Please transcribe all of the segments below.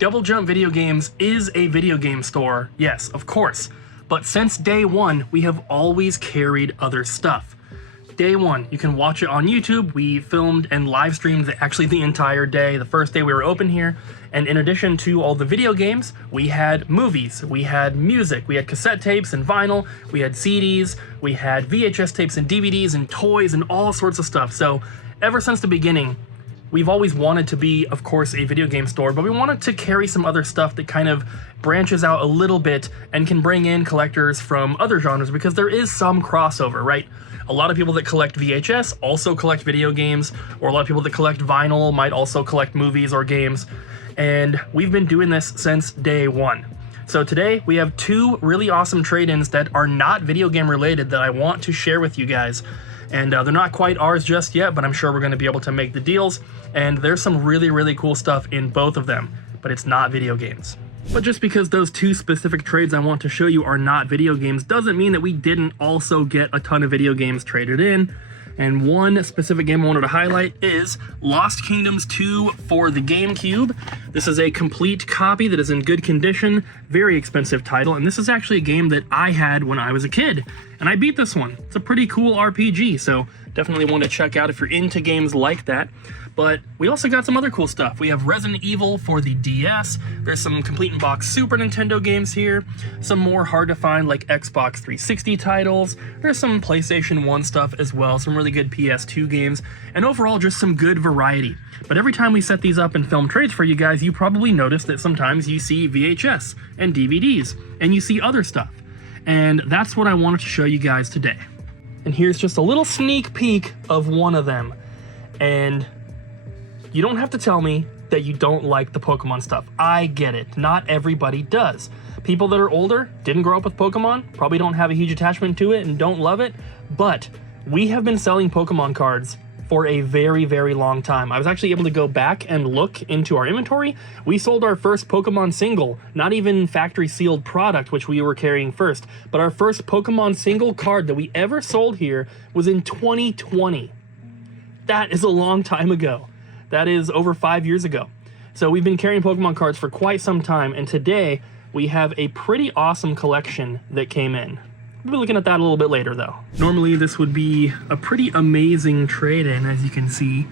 Double Jump Video Games is a video game store, yes, of course. But since day one, we have always carried other stuff. Day one, you can watch it on YouTube. We filmed and live streamed actually the entire day, the first day we were open here. And in addition to all the video games, we had movies, we had music, we had cassette tapes and vinyl, we had CDs, we had VHS tapes and DVDs and toys and all sorts of stuff. So ever since the beginning, we've always wanted to be, of course, a video game store, but we wanted to carry some other stuff that kind of branches out a little bit and can bring in collectors from other genres, because there is some crossover, right? A lot of people that collect VHS also collect video games, or a lot of people that collect vinyl might also collect movies or games. And we've been doing this since day one. So today we have two really awesome trade-ins that are not video game related that I want to share with you guys. And they're not quite ours just yet, but I'm sure we're going to be able to make the deals. And there's some really, really cool stuff in both of them, but it's not video games. But just because those two specific trades I want to show you are not video games doesn't mean that we didn't also get a ton of video games traded in. And one specific game I wanted to highlight is Lost Kingdoms 2 for the Gamecube. This is a complete copy that is in good condition, very expensive title, and this is actually a game that I had when I was a kid, and I beat this one. It's a pretty cool RPG, so definitely want to check out if you're into games like that. But we also got some other cool stuff. We have Resident Evil for the DS. There's some complete in box Super Nintendo games here. Some more hard to find like Xbox 360 titles. There's some PlayStation 1 stuff as well. Some really good PS2 games. And overall, just some good variety. But every time we set these up and film trades for you guys, you probably notice that sometimes you see VHS and DVDs. And you see other stuff. And that's what I wanted to show you guys today. And here's just a little sneak peek of one of them. And you don't have to tell me that you don't like the Pokemon stuff. I get it. Not everybody does. People that are older, didn't grow up with Pokemon, probably don't have a huge attachment to it and don't love it, but we have been selling Pokemon cards for a very, very long time. I was actually able to go back and look into our inventory. We sold our first Pokemon single, not even factory sealed product, which we were carrying first, but our first Pokemon single card that we ever sold here was in 2020. That is a long time ago. That is over 5 years ago. So we've been carrying Pokemon cards for quite some time, and today we have a pretty awesome collection that came in. We'll be looking at that a little bit later though. Normally this would be a pretty amazing trade-in, as you can see.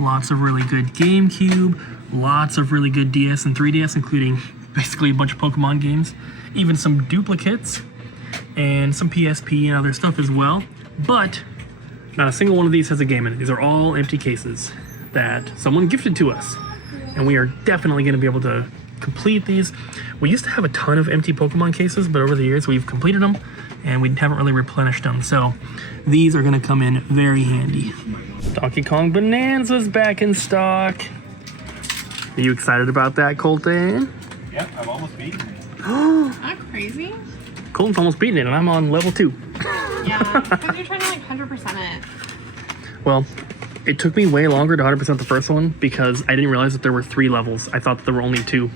Lots of really good GameCube, lots of really good DS and 3DS, including basically a bunch of Pokemon games, even some duplicates, and some PSP and other stuff as well. But not a single one of these has a game in it. These are all empty cases that someone gifted to us, and we are definitely going to be able to complete these. We used to have a ton of empty Pokemon cases, but over the years we've completed them and we haven't really replenished them, so these are going to come in very handy. Donkey Kong Bananza's back in stock. Are you excited about that, Colton? Yep, I've almost beaten it. Not crazy. Colton's almost beaten it and I'm on level 2. Yeah, because you're trying to like 100% it. Well, it took me way longer to 100% the first one because I didn't realize that there were 3 levels. I thought that there were only 2.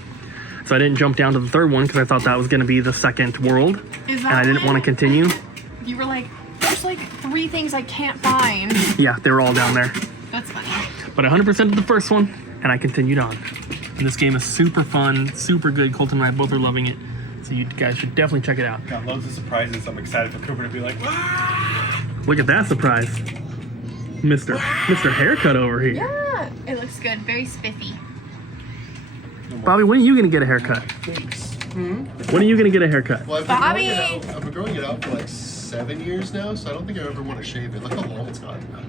So I didn't jump down to the third one because I thought that was going to be the second world. Is that and I didn't want to continue. You were like, there's like 3 things I can't find. Yeah, they were all down there. That's funny. But I 100% did the first one and I continued on. And this game is super fun, super good. Colton and I both are loving it. So you guys should definitely check it out. Got loads of surprises. I'm excited for Cooper to be like, "Wah!" Look at that surprise. Mr. Haircut over here. Yeah, it looks good. Very spiffy. Bobby, when are you going to get a haircut? When are you going to get a haircut? Well, Bobby! I've been growing it out for like 7 years now, so I don't think I ever want to shave it. Look how long it's gotten now.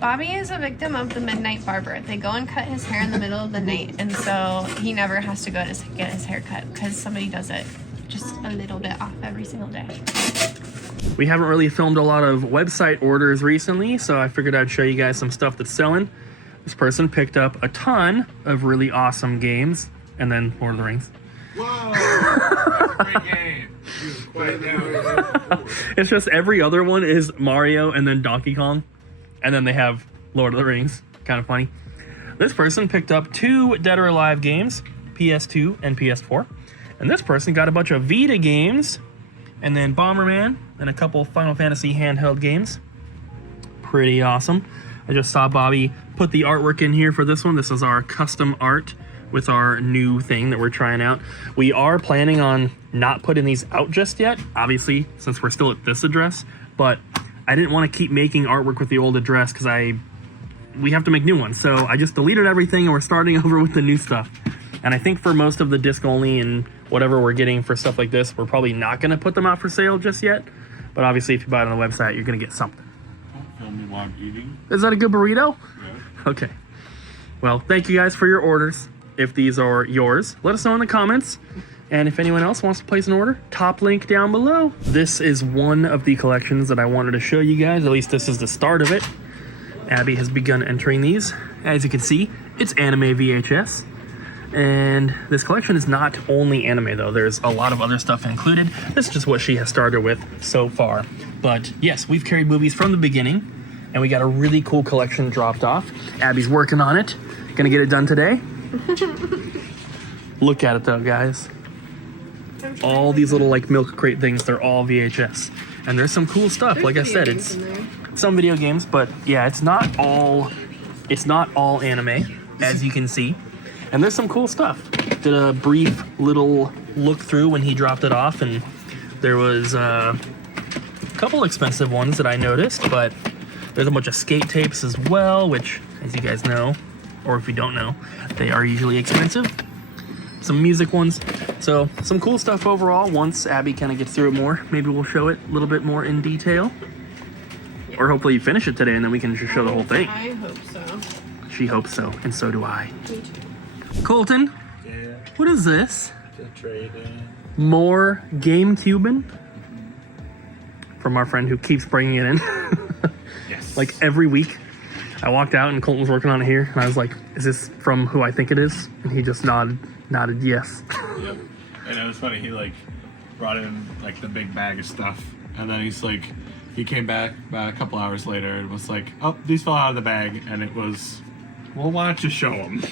Bobby is a victim of the midnight barber. They go and cut his hair in the middle of the night, and so he never has to go to get his hair cut because somebody does it just a little bit off every single day. We haven't really filmed a lot of website orders recently, so I figured I'd show you guys some stuff that's selling. This person picked up a ton of really awesome games, and then Lord of the Rings. Whoa! That's a great game. Quiet down. It's just every other one is Mario and then Donkey Kong, and then they have Lord of the Rings. Kind of funny. This person picked up 2 Dead or Alive games, PS2 and PS4, and this person got a bunch of Vita games, and then Bomberman, and a couple Final Fantasy handheld games. Pretty awesome. I just saw Bobby put the artwork in here for this one. This is our custom art with our new thing that we're trying out. We are planning on not putting these out just yet, obviously, since we're still at this address, but I didn't want to keep making artwork with the old address because we have to make new ones. So I just deleted everything and we're starting over with the new stuff. And I think for most of the disc only and whatever we're getting for stuff like this, we're probably not going to put them out for sale just yet. But obviously, if you buy it on the website, you're going to get something. Film me while I'm eating. Is that a good burrito? Yeah. Okay. Well, thank you guys for your orders. If these are yours, let us know in the comments. And if anyone else wants to place an order, top link down below. This is one of the collections that I wanted to show you guys. At least this is the start of it. Abby has begun entering these. As you can see, it's anime VHS. And this collection is not only anime though, there's a lot of other stuff included. This is just what she has started with so far. But yes, we've carried movies from the beginning and we got a really cool collection dropped off. Abby's working on it. Gonna get it done today. Look at it though, guys. All these little like milk crate things, they're all VHS. And there's some cool stuff. Like I said, it's some video games, but yeah, it's not all anime, as you can see. And there's some cool stuff. Did a brief little look through when he dropped it off, and there was a couple expensive ones that I noticed, but there's a bunch of skate tapes as well, which, as you guys know, or if you don't know, they are usually expensive. Some music ones. So some cool stuff overall. Once Abby kind of gets through it more, maybe we'll show it a little bit more in detail. Or hopefully you finish it today and then we can just show the whole thing. I hope so. She hopes so, and so do I. Me too. Colton, Yeah. what is this? To trade in. More Gamecubing from our friend who keeps bringing it in. Yes. Like every week. I walked out and Colton was working on it here, and I was like, is this from who I think it is? And he just nodded yes. Yep. And it was funny, he like brought in like the big bag of stuff, and then he came back about a couple hours later and was like, oh, these fell out of the bag, and it was, well, why don't you show them?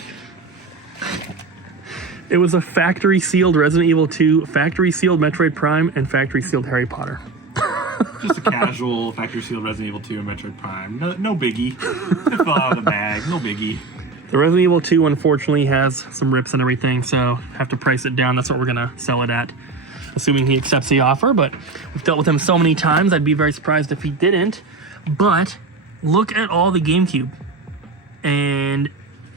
It was a factory sealed Resident Evil 2, factory sealed Metroid Prime, and factory sealed Harry Potter. Just a casual factory sealed Resident Evil 2 and Metroid Prime. No biggie. It fell out of the bag. No biggie. The Resident Evil 2 unfortunately has some rips and everything, so have to price it down. That's what we're gonna sell it at, assuming he accepts the offer. But we've dealt with him so many times, I'd be very surprised if he didn't. But look at all the GameCube. And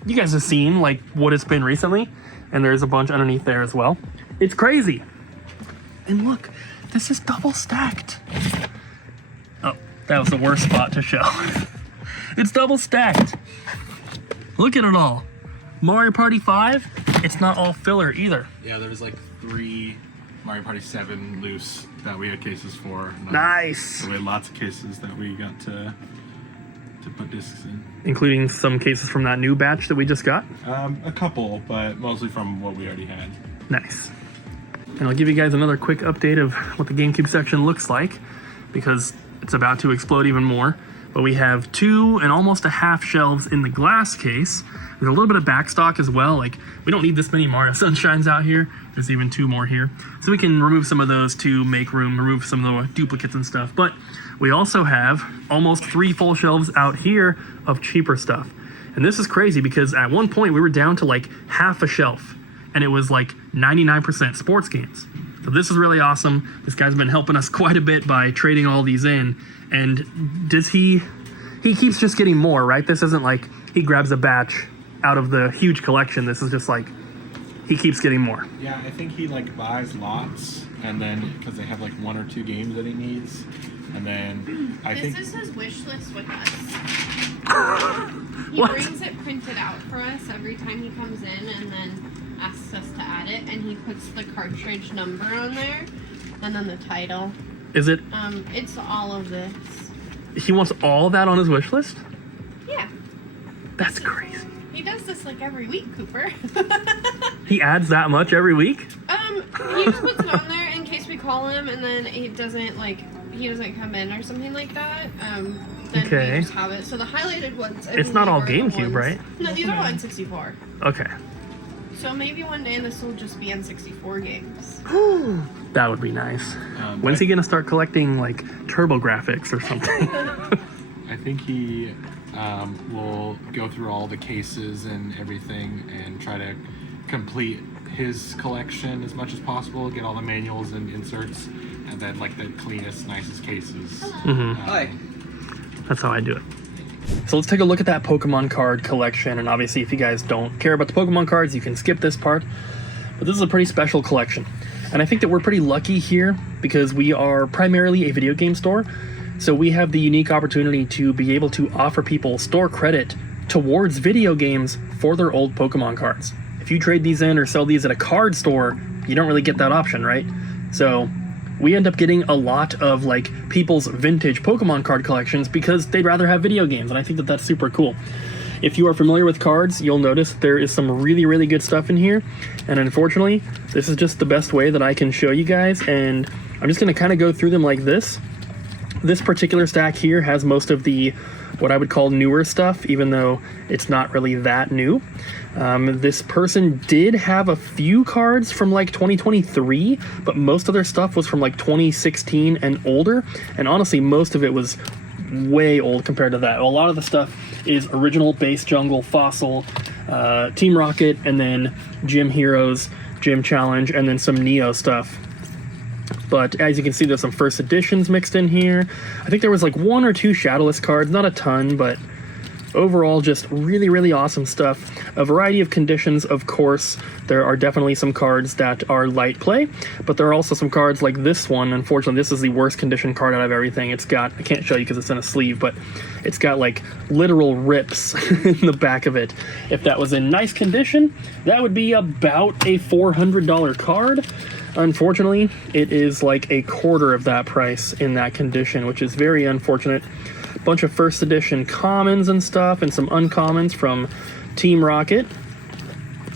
you guys have seen like what it's been recently, and there's a bunch underneath there as well. It's crazy. And look, this is double stacked. Oh, that was the worst spot to show. It's double stacked. Look at it all. Mario Party 5, it's not all filler either. Yeah, there was like 3 Mario Party 7 loose that we had cases for. Nice. So we had lots of cases that we got to put discs in. Including some cases from that new batch that we just got. A couple, but mostly from what we already had. Nice. And I'll give you guys another quick update of what the GameCube section looks like, because it's about to explode even more. But we have 2 and almost a half shelves in the glass case. There's a little bit of backstock as well. Like, we don't need this many Mario Sunshines out here. There's even 2 more here. So we can remove some of those to make room, remove some of the duplicates and stuff. But we also have almost 3 full shelves out here of cheaper stuff. And this is crazy because at one point we were down to like half a shelf, and it was like 99% sports games. So this is really awesome. This guy's been helping us quite a bit by trading all these in. And does he keeps just getting more, right? This isn't like he grabs a batch out of the huge collection. This is just like he keeps getting more. Yeah, I think he like buys lots, and then because they have like 1 or 2 games that he needs, and then This is his wish list with us. He What? brings it printed out for us every time he comes in, and then asks us to add it, and he puts the cartridge number on there, and then the title. Is it? It's all of this. He wants all that on his wish list? Yeah. That's crazy. He does this like every week, Cooper. He adds that much every week? He just puts it on there in case we call him, and then he doesn't come in or something like that. Then Okay. we just have it. So the highlighted ones. It's not all believe, are the GameCube, ones- right? No, these are all N64. Okay. So maybe one day this will just be N64 games. That would be nice. When's he gonna start collecting like Turbo Graphics or something? I think he will go through all the cases and everything and try to complete his collection as much as possible, get all the manuals and inserts, and then like the cleanest, nicest cases. Hi. That's how I do it. So let's take a look at that Pokemon card collection, and obviously if you guys don't care about the Pokemon cards, you can skip this part, but this is a pretty special collection. And I think that we're pretty lucky here because we are primarily a video game store, so we have the unique opportunity to be able to offer people store credit towards video games for their old Pokemon cards. If you trade these in or sell these at a card store, you don't really get that option, right? So we end up getting a lot of like people's vintage Pokemon card collections because they'd rather have video games, and I think that that's super cool. If you are familiar with cards, you'll notice there is some really, really good stuff in here, and unfortunately, this is just the best way that I can show you guys, and I'm just going to kind of go through them like this. This particular stack here has most of the what I would call newer stuff, even though it's not really that new. This person did have a few cards from like 2023, but most of their stuff was from like 2016 and older, and honestly most of it was way old compared to that. A lot of the stuff is original base jungle, fossil, Team Rocket, and then Gym Heroes, Gym Challenge, and then some Neo stuff. But as you can see, there's some first editions mixed in here. I think there was like 1 or 2 Shadowless cards, not a ton, but overall just really, really awesome stuff. A variety of conditions, of course. There are definitely some cards that are light play, but there are also some cards like this one. Unfortunately, this is the worst condition card out of everything. It's got, I can't show you because it's in a sleeve, but it's got like literal rips in the back of it. If that was in nice condition, that would be about a $400 card. Unfortunately, it is like a quarter of that price in that condition, which is very unfortunate. A bunch of first edition commons and stuff, and some uncommons from Team Rocket,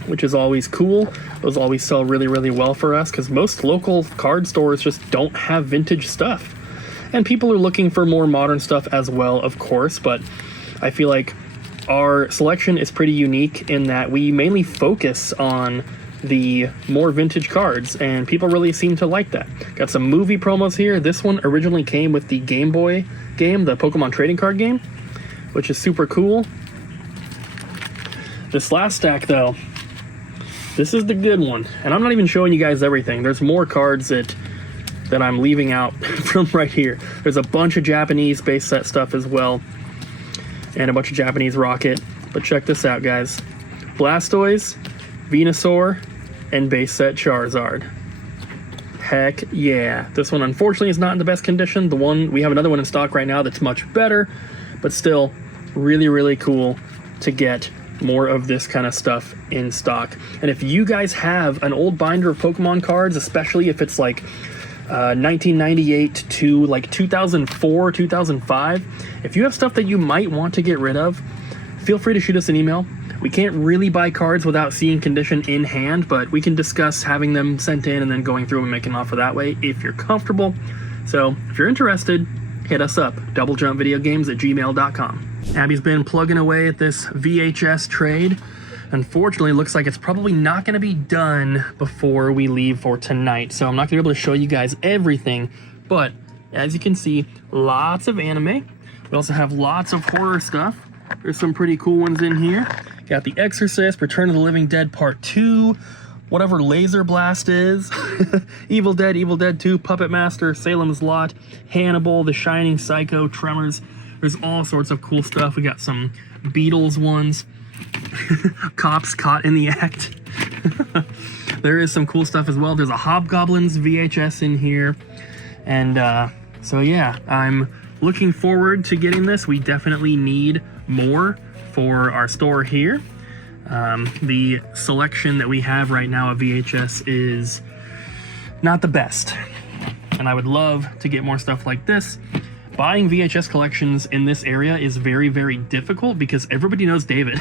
which is always cool. Those always sell really, really well for us because most local card stores just don't have vintage stuff. And people are looking for more modern stuff as well, of course, but I feel like our selection is pretty unique in that we mainly focus on the more vintage cards, and people really seem to like that. Got some movie promos here. This one originally came with the Game Boy game, the Pokemon trading card game, which is super cool. This last stack though, this is the good one, and I'm not even showing you guys everything. There's more cards that I'm leaving out from right here. There's a bunch of Japanese base set stuff as well, and a bunch of Japanese Rocket, but check this out, guys. Blastoise, Venusaur, and base set Charizard. Heck yeah. This one unfortunately is not in the best condition. We have another one in stock right now that's much better, but still really, really cool to get more of this kind of stuff in stock. And if you guys have an old binder of Pokemon cards, especially if it's like 1998 to like 2004, 2005, if you have stuff that you might want to get rid of, feel free to shoot us an email. We can't really buy cards without seeing condition in hand, but we can discuss having them sent in and then going through and making an offer that way if you're comfortable. So if you're interested, hit us up, doublejumpvideogames@gmail.com. Abby's been plugging away at this VHS trade. Unfortunately, it looks like it's probably not going to be done before we leave for tonight, so I'm not going to be able to show you guys everything, but as you can see, lots of anime. We also have lots of horror stuff. There's some pretty cool ones in here. Got The Exorcist, Return of the Living Dead Part 2, whatever Laser Blast is, Evil Dead 2, Puppet Master, Salem's Lot, Hannibal, The Shining, Psycho, Tremors. There's all sorts of cool stuff. We got some Beatles ones, Cops Caught in the Act. There is some cool stuff as well. There's a Hobgoblins VHS in here. And so yeah, I'm looking forward to getting this. We definitely need more for our store here. The selection that we have right now of VHS is not the best, and I would love to get more stuff like this. Buying VHS collections in this area is very, very difficult because everybody knows David.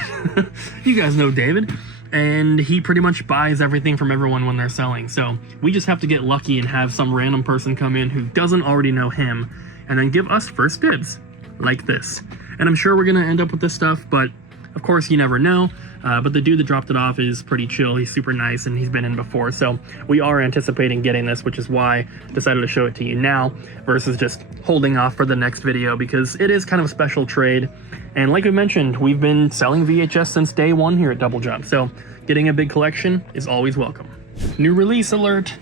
You guys know David, and he pretty much buys everything from everyone when they're selling. So we just have to get lucky and have some random person come in who doesn't already know him and then give us first dibs like this. And I'm sure we're gonna end up with this stuff, but of course you never know. But the dude that dropped it off is pretty chill. He's super nice and he's been in before. So we are anticipating getting this, which is why I decided to show it to you now versus just holding off for the next video, because it is kind of a special trade. And like we mentioned, we've been selling VHS since day one here at Double Jump. So Getting a big collection is always welcome. New release alert!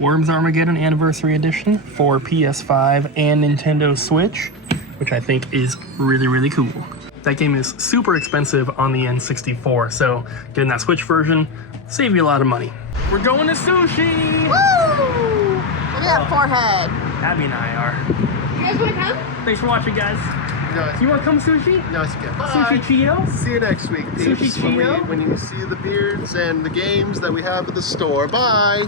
Worms Armageddon Anniversary Edition for PS5 and Nintendo Switch, which I think is really, really cool. That game is super expensive on the N64, so getting that Switch version save you a lot of money. We're going to sushi! Woo! Look at that forehead. Abby and I are. You guys want to come? Thanks for watching, guys. No, You want to come sushi? no, it's okay. Sushi Cheeto? See you next week, peeps. Sushi Cheeto? When you see the beards and the games that we have at the store. Bye.